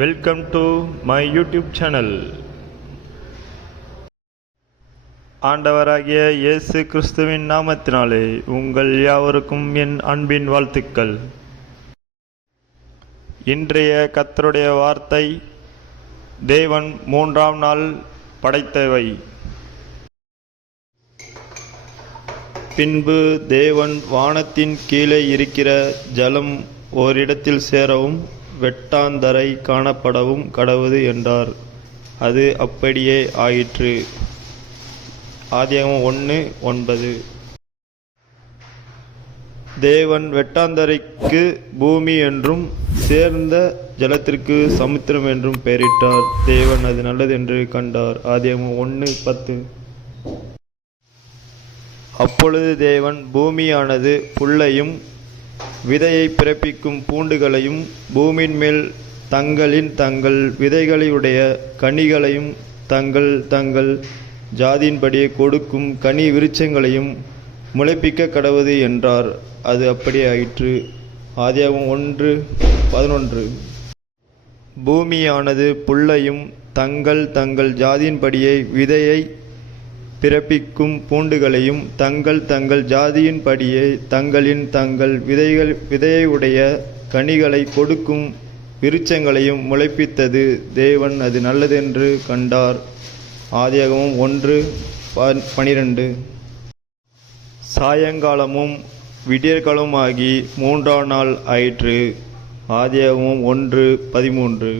Welcome to my YouTube channel. ஆண்டவராகிய இயேசு கிறிஸ்துவின் நாமத்தினாலே உங்கள் யாவருக்கும் என் அன்பின் வாழ்த்துக்கள். இன்றைய கர்த்தருடைய வார்த்தை, தேவன் மூன்றாம் நாள் படைத்தவை. பின்பு தேவன் வானத்தின் கீழே இருக்கிற ஜலம் ஓரிடத்தில் சேரவும் வெட்டாந்தரை காணப்படவும் கடவுது என்றார். அது அப்படியே ஆயிற்று. ஆதியாகமம் 1:9. தேவன் வெட்டாந்தரைக்கு பூமி என்றும் சேர்ந்த ஜலத்திற்கு சமுத்திரம் என்றும் பெயரிட்டார். தேவன் அது நல்லது என்று கண்டார். ஆதியாகமம் 1:10. அப்பொழுது தேவன் பூமியானது புல்லையும் விதையை பிறப்பிக்கும் பூண்டுகளையும் பூமியின் மேல் தங்கள் விதைகளையுடைய கனிகளையும் தங்கள் ஜாதியின்படியே கொடுக்கும் கனி விருட்சங்களையும் முளைப்பிக்க கடவுது என்றார். அது அப்படியே ஆயிற்று. ஆதியாகமம் 1:11. பூமியானது புல்லையும் தங்கள் ஜாதியின்படியே விதையை பிறப்பிக்கும் பூண்டுகளையும் தங்கள் ஜாதியின்படியே தங்கள் விதையுடைய கனிகளை கொடுக்கும் விருட்சங்களையும் முளைப்பித்தது. தேவன் அது நல்லதென்று கண்டார். ஆதியாகமம் 1:12. சாயங்காலமும் விடியற்காலமாகி மூன்றாம் நாள் ஆயிற்று. ஆதியாகமம் 1:13.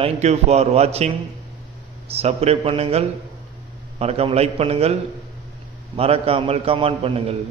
தேங்க்யூ ஃபார் வாட்சிங். சப்ஸ்கிரைப் பண்ணுங்கள், மறக்காமல் லைக் பண்ணுங்கள், மறக்காமல் கமெண்ட் பண்ணுங்கள்.